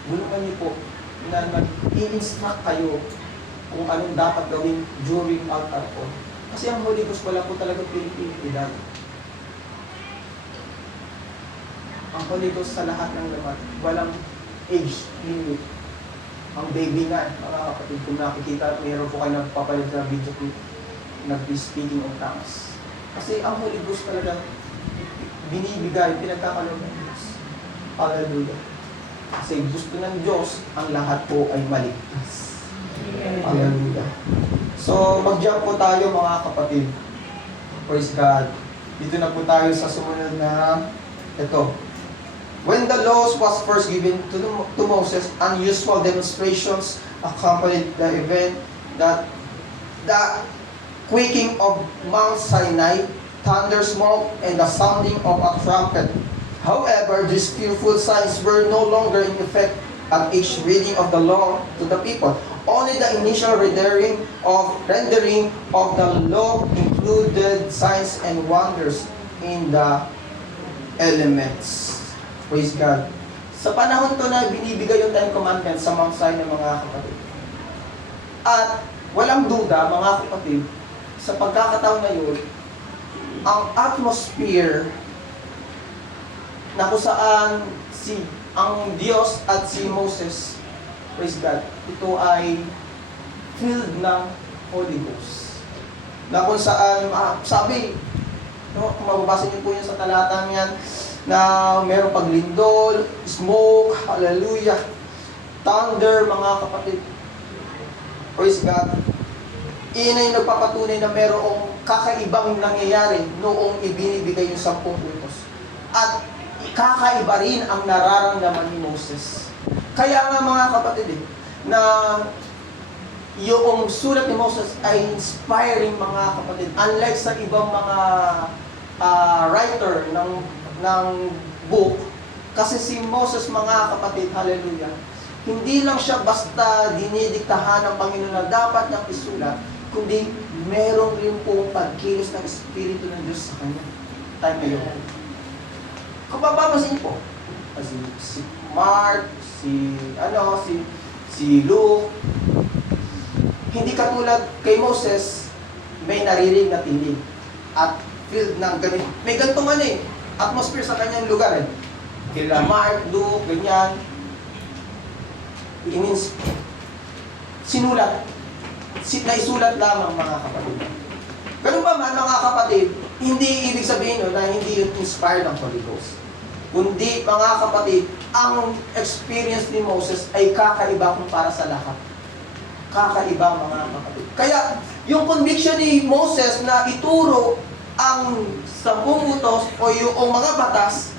bulungan niyo po na mag-i-instruct kayo kung anong dapat gawin during altar call. Kasi ang Holy Ghost wala po talaga pinipilitan. Ang Holy Ghost sa lahat ng laman, walang age limit. Ang baby nga, mga kapatid, kung nakikita, mayroon po kayo nagpapalit na video clip, nag-speaking of tongues. Kasi ang Holy Ghost talaga binibigay, pinagkakaloob ng Diyos. Hallelujah. Kasi gusto ng Diyos, ang lahat po ay maligtas. Hallelujah. So, mag-jump po tayo mga kapatid. Praise God. Dito na po tayo sa sumunod na ito. When the laws was first given to Moses, unusual demonstrations accompanied the event that the quaking of Mount Sinai, thunder, smoke, and the sounding of a trumpet. However, these fearful signs were no longer in effect at each reading of the law to the people. Only the initial rendering of the law included signs and wonders in the elements. Praise God. Sa panahon to na binibigay yung Ten Commandments sa Mount Sinai ng mga kapatid. At walang duda, mga kapatid, sa pagkakataon na yun, ang atmosphere na kung saan ang Diyos at si Moses, praise God, ito ay filled ng Holy Ghost. Na kung saan, sabi, no, kung mababasa niyo po yun sa talata niyan, na mayroong paglindol, smoke, hallelujah, thunder, mga kapatid. Praise God. Iyon ay nagpapatunay na mayroong kakaibang nangyayari noong ibinibigay yung 10 utos. At kakaiba rin ang nararamdaman ni Moses. Kaya nga mga kapatid, na yung sulat ni Moses ay inspiring mga kapatid. Unlike sa ibang mga writer ng book, kasi si Moses mga kapatid, hallelujah, hindi lang siya basta dinidiktahan ng Panginoon na dapat niyang isulat, kundi meron rin pong pagkilos ng Espiritu ng Diyos sa kanya. Time ngayon. Kung mapapansin po, si Mark, si Luke, hindi katulad kay Moses, may naririnig na tinig at filled ng ganito. May gantong atmosphere sa kanyang lugar Kila Mark, Luke, ganyan. It means, naisulat lamang mga kapatid. Ganun pa man mga kapatid, hindi ibig sabihin na hindi yun inspired ng Holy Ghost. Kundi mga kapatid, ang experience ni Moses ay kakaiba kumpara sa lahat. Kakaiba mga kapatid. Kaya yung conviction ni Moses na ituro ang 10 utos o yung mga batas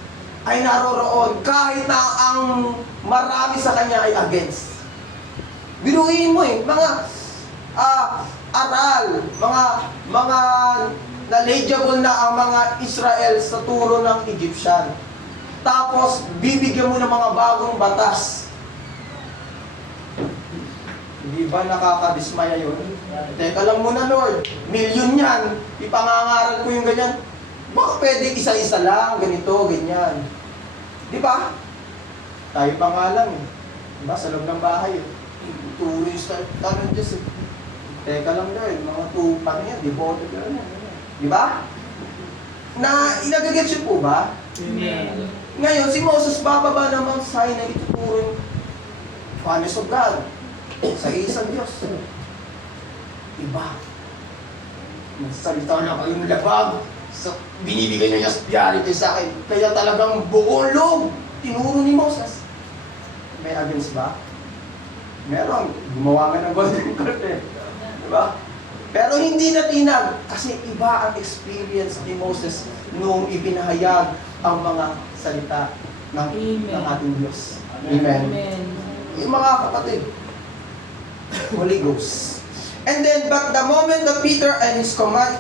ay naroroon kahit na ang marami sa kanya ay against. Biruin mo mga aral, mga knowledgeable na ang mga Israel sa turo ng Egyptian. Tapos, bibigyan mo ng mga bagong batas. Hindi ba nakakadismaya yun? Teka lang muna, Lord. Milyon yan. Ipangangaral ko yung ganyan. Baka pwede isa-isa lang, ganito, ganyan. Di ba? Tayo pa nga lang. Diba? Sa loob ng bahay. Turo yung tanong Diyos. Teka lang, Lord. Mga tupan yan. Devoted yan. Di ba? Na inagagets yun po ba? Amen. Ngayon, si Moses bababa ng Mount Sinai, ituturo yung promise of God sa isang Diyos. Iba. Nagsalita na kayong labag. So, binibigay niya yung reality sa akin. Kaya talagang buong loob, tinuro ni Moses. May against ba? Meron. Gumawa nga ng golden court eh. Diba? Pero hindi natinag kasi iba ang experience ni Moses noong ipinahayag ang mga salita ng ating Diyos. Amen. Yung mga kapatid, Holy Ghost. And then, but the moment that Peter and his command,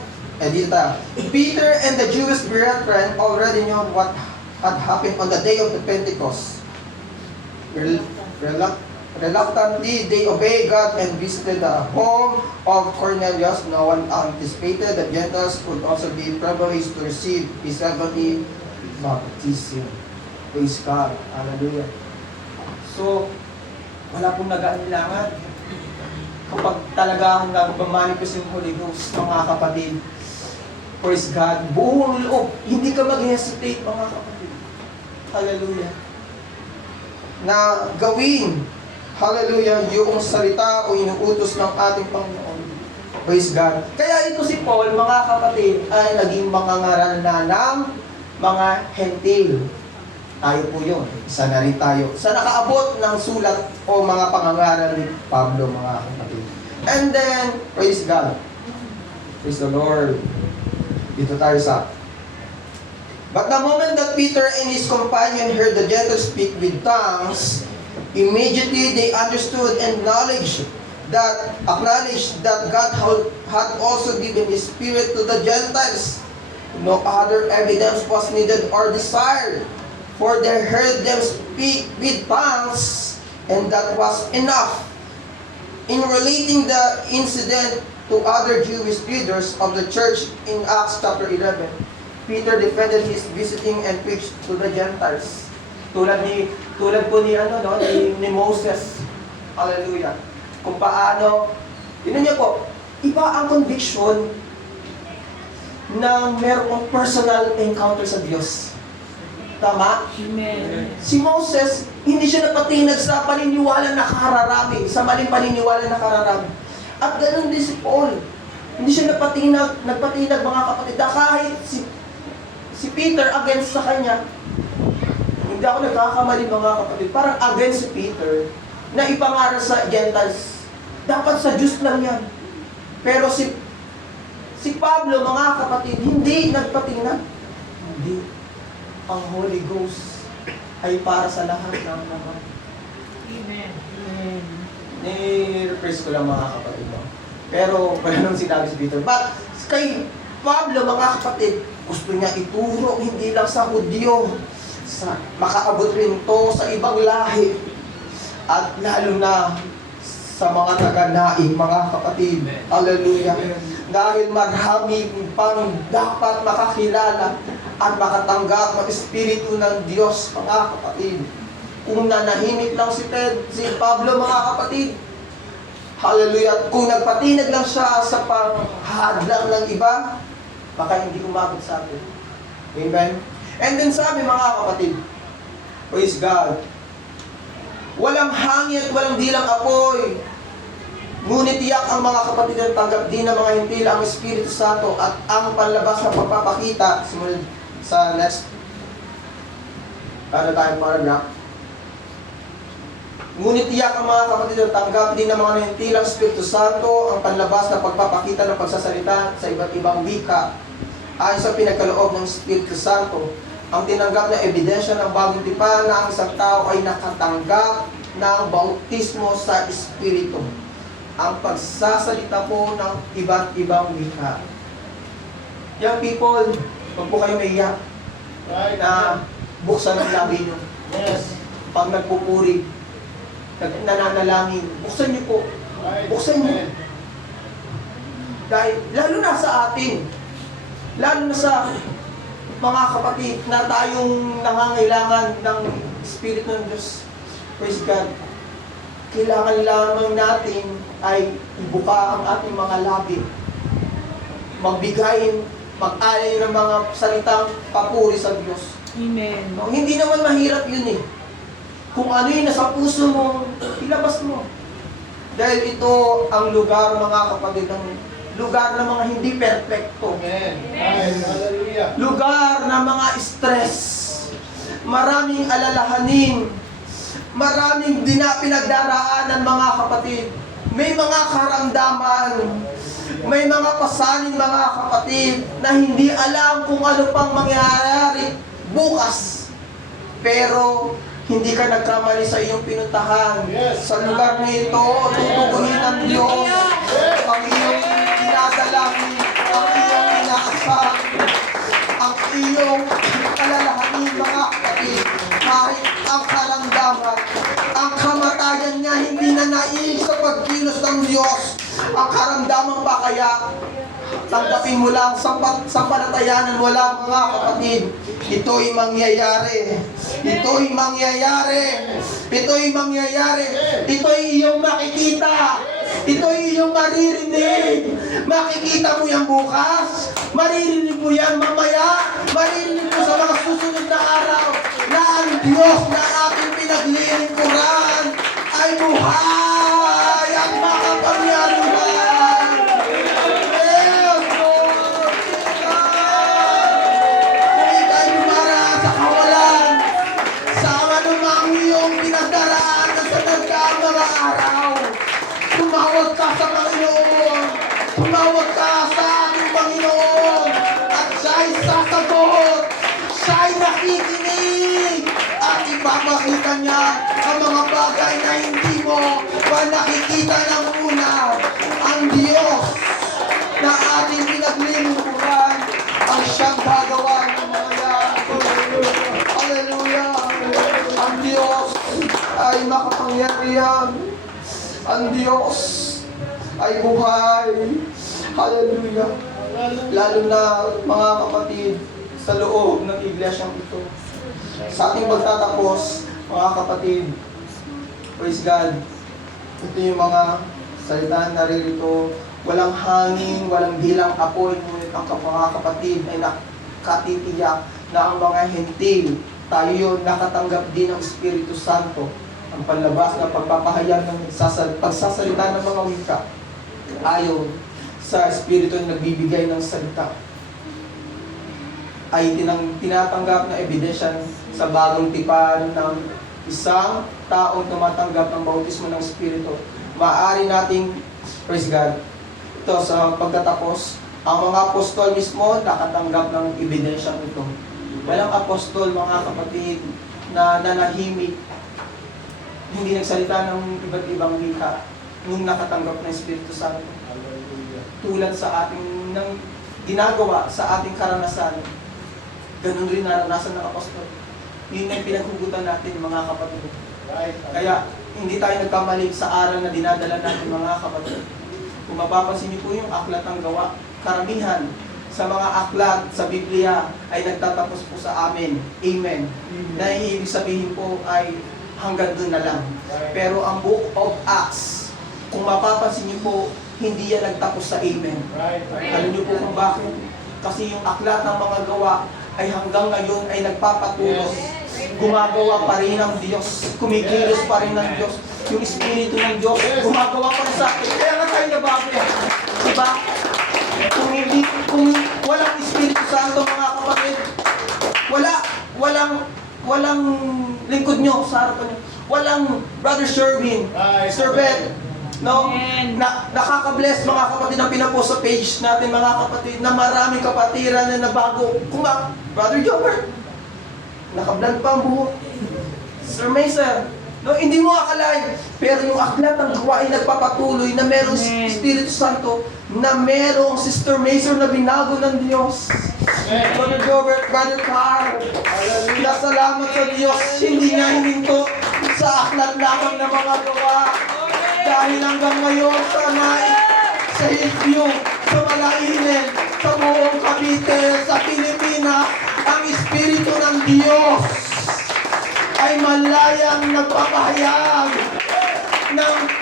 Peter and the Jewish brethren already knew what had happened on the day of the Pentecost. Reluctantly, they obeyed God and visited the home of Cornelius. No one anticipated that Gentiles would also be privileged to receive his heavenly baptism. Praise God. Hallelujah. So, wala pong nag-aanilangan. Kapag talaga nagmamanifest yung Holy Ghost, mga kapatid, praise God, buong loob, hindi ka mag-hesitate, mga kapatid. Hallelujah. Na gawin, hallelujah, yung salita o inuutos ng ating Panginoon. Praise God. Kaya ito si Paul, mga kapatid, ay naging mga ngaral na ng mga hentil. Tayo po yun. Isa na rin tayo. Sa nakaabot ng sulat o mga pangangaral ni Pablo, mga kapatid. And then, praise God. Praise the Lord. Dito tayo sa But the moment that Peter and his companion heard the Gentiles speak with tongues, immediately they understood and acknowledged that God had also given His Spirit to the Gentiles. No other evidence was needed or desired, for they heard them speak with tongues, and that was enough. In relating the incident to other Jewish leaders of the church in Acts chapter 11, Peter defended his visiting and preached to the Gentiles. Tulad po ni Moses. Hallelujah. Kung paano, yun niyo po, iba ang conviction na merong personal encounter sa Diyos. Tama? Amen. Si Moses, hindi siya napatinag sa paniniwala na kararami, sa maling paniniwala na kararami. At ganun din si Paul. Hindi siya nagpatinag mga kapatid, na kahit si Peter against sa kanya, hindi ako nagkakamali mga kapatid, parang against si Peter, na ipangaral sa Gentiles, dapat sa Diyos lang yan. Pero si Pablo, mga kapatid, hindi nagpatinag. Hindi. Ang Holy Ghost ay para sa lahat ng mga. Amen. Ni-repress ko lang mga kapatid mo. Pero wala nang sinabi si Peter. But kay Pablo, mga kapatid, gusto niya ituro hindi lang sa Hudyo, makaabot rin to sa ibang lahi. At lalo na sa mga taga-naing, mga kapatid. Hallelujah. Dahil marami pang dapat makakilala at makatanggap ng Espiritu ng Diyos, mga kapatid. Kung nanahimik lang si Pablo, mga kapatid, hallelujah, kung nagpatinag lang siya sa panghadlang ng iba, baka hindi umabot sa atin. Amen? And then sabi, mga kapatid, praise God, walang hangin at walang dilang apoy, ngunit tiyak ang mga kapatid na tanggap din ng mga hintil ang Espiritu Santo at ang panlabas na pagpapakita. Simulan sa next paragraph. Ngunit tiyak ang mga kapatid na tanggap din ng mga hintil ang Espiritu Santo, ang panlabas na pagpapakita ng pagsasalita sa iba't ibang wika ayon sa pinagkaloob ng Espiritu Santo, ang tinanggap na ebidensya ng bagong tipan na ang isang tao ay nakatanggap ng bautismo sa Espiritu. Ang pagsasalita po ng iba't ibang wika. Young people, huwag po kayo maiyak na buksan ang labi nyo. Yes. Pag nagpupuri, nananalangin, buksan nyo po. Buksan nyo. Dahil, lalo na sa atin, lalo na sa mga kapatid na tayong nangangailangan ng Espiritu ng Diyos. Praise God. Kailangan lamang natin ay ibuka ang ating mga labi. Magbigay, mag-alay ng mga salitang papuri sa Diyos. Amen. No, hindi naman mahirap yun eh. Kung ano yung nasa puso mo, ilabas mo. Dahil ito ang lugar, mga kapatid, ng lugar ng mga hindi perfecto. Amen. Hallelujah. Lugar ng mga stress. Maraming alalahanin. Maraming pinagdaraanan, mga kapatid. May mga karamdaman. May mga pasanin, mga kapatid, na hindi alam kung ano pang mangyayari bukas. Pero hindi ka nagkamali sa iyong pinuntahan. Yes. Sa lugar na ito, tutuguhin ng Diyos ang iyong dinadalangin, ang iyong inaasam, ang iyong alalahanin, mga kapatid. Kahit ang karamdaman, ang kamatayan niya hindi na naiig sa pagkilos ng Diyos. Ang karamdaman pa kaya, tanggapin mo lang sa panatayanan mo lang, mga kapatid. Ito'y mangyayari. Ito'y mangyayari. Ito'y mangyayari. Ito'y iyong makikita. Ito'y iyong maririnig. Makikita mo yan bukas. Maririnig mo yan mamaya. Maririnig mo sa mga susunod na araw na ang Diyos na ating pinaglilingkuran ay buhay at makapangyarihan. Yes, Lord. Kung ika'y lumaraan sa kawalan, sa anumang iyong pinagdaraanan sa nagdaang mga araw, tumawag ka sa Panginoon. Tumawag ka sa ating Panginoon. At siya'y sasagot. Siya'y nakikinig. At ipapakita niya ang mga bagay na hindi mo pa nakikita ng una. Ang Diyos na ating pinaglilingkuran ang siyang gagawa ng mga yan. Hallelujah. Ang Diyos ay makapangyarihan. Ang Diyos ay buhay. Hallelujah. Lalo na, mga kapatid, sa loob ng iglesyang ito. Sa ating pagtatapos, mga kapatid, praise God, ito yung mga salita naririto. Walang hangin, walang dilang apoy, ngunit ang mga kapatid ay nakatitiyak na ang mga hentil, tayo yun nakatanggap din ng Espiritu Santo. Ang panlabas na pagpapahayag ng pagsasalita ng mga wika ayon sa Espiritu na nagbibigay ng salita ay tinatanggap na ebidensya sa bagong tipan ng isang taong tumatanggap ng bautismo ng Espiritu. Maaari nating, praise God, ito sa pagtatapos, ang mga apostol mismo nakatanggap ng ebidensya ito. Walang apostol, mga kapatid, na nanahimik, hindi nagsalita ng iba't ibang wika nung nakatanggap ng Espiritu Santo. Tulad sa ating ng ginagawa sa ating karanasan, ganun rin naranasan ng apostol. Yun yung pinaghugutan natin, mga kapatid. Kaya hindi tayo nagkamali sa aral na dinadala natin, mga kapatid. Kung mapapansin niyo po yung aklat ng gawa, karamihan sa mga aklat sa Biblia ay nagtatapos po sa amen. Amen. Na ibig sabihin po ay hanggang doon na lang. Pero ang Book of Acts, kung mapapansin niyo po, hindi yan nagtapos sa amen. Alam niyo po kung bakit? Kasi yung aklat ng mga gawa ay hanggang ngayon ay nagpapatuloy. Gumagawa pa rin ng Diyos. Kumikilos pa rin ng Diyos. Yung Espiritu ng Diyos, gumagawa pa rin sa atin. Kaya nga tayo nabago. Diba? Kung walang Espiritu Santo, mga kapatid, walang lingkod nyo sa harapan nyo. Walang Brother Sherwin, Sir Ben, No? Amen. Nakaka-bless mga kapatid ang pinapost sa page natin mga kapatid na maraming kapatiran na nabago. Brother Jobber, naka-vlog pa ang buhok. Sir Mason, no, hindi mo akalain, pero yung aklat ng gawain nagpapatuloy na merong Amen. Espiritu Santo, na merong Sister Mason na binago ng Diyos. Brother Jobert, Brother Carl, nasalamat sa Diyos, hindi niya hininto sa aklat lamang ng mga gawa. Dahil hanggang ngayon, sa Hillview, sa Malainen, sa buong Cavite, sa Pilipinas, ang Espiritu ng Diyos ay malayang nagpapahayag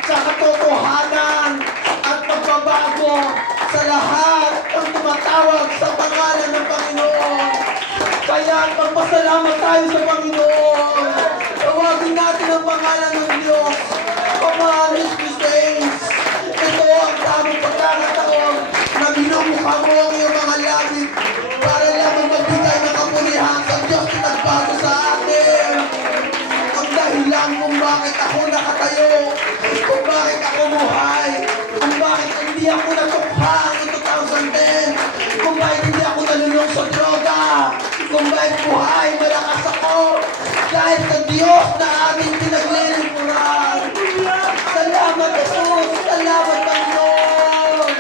sa katotohanan at pagbabago sa lahat ng tumatawag sa pangalan ng Panginoon. Kaya magpasalamat tayo sa Panginoon. Tawagin natin ang pangalan ng Diyos. Pamahalis these days. Ito ang tamang pagkakataon na binumukha mo ang iyong mga labit para lamang magbigay ng kapulihan sa Diyos na nagbago sa atin. Ang dahilan kung bakit ako nakatayo, kung bakit ako buhay, kung bakit hindi ako natukha ng 2010, kung bakit hindi ako nalulong sa droga, kung bakit buhay, malakas ako, dahil sa Diyos na aming pinaglilingkuran. Salamat Jesus! Salamat Panginoon!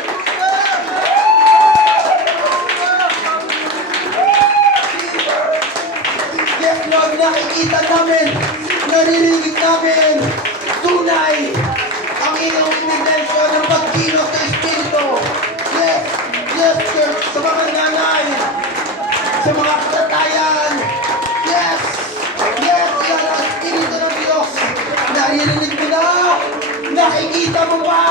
Yes Lord, nakikita namin, naririnig namin, tunay ang iyong intensyon ng pagkilos sa Espiritu. Yes, yes Church, sa mga nanay, sa mga katatayan. Yes, yes, yan ang Espiritu ng Diyos. Naririnig mo na, nakikita mo ba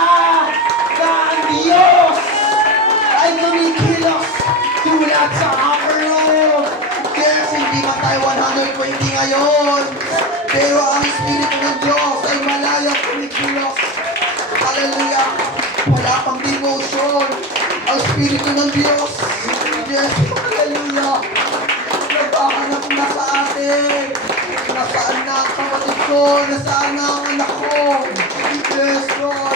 na ang Diyos ay kumikilos tulad sa upper room. Yes, hindi man tayo 120 ngayon, pero ang Espiritu ng Diyos ay malayang kumikilos. Hallelujah! Wala pang devotion. Ang Espiritu ng Diyos. Yes, hallelujah! Naghahanap na sa atin. Nasaan na ang kapatid ko? Nasaan na ang anak ko? Yes, Lord!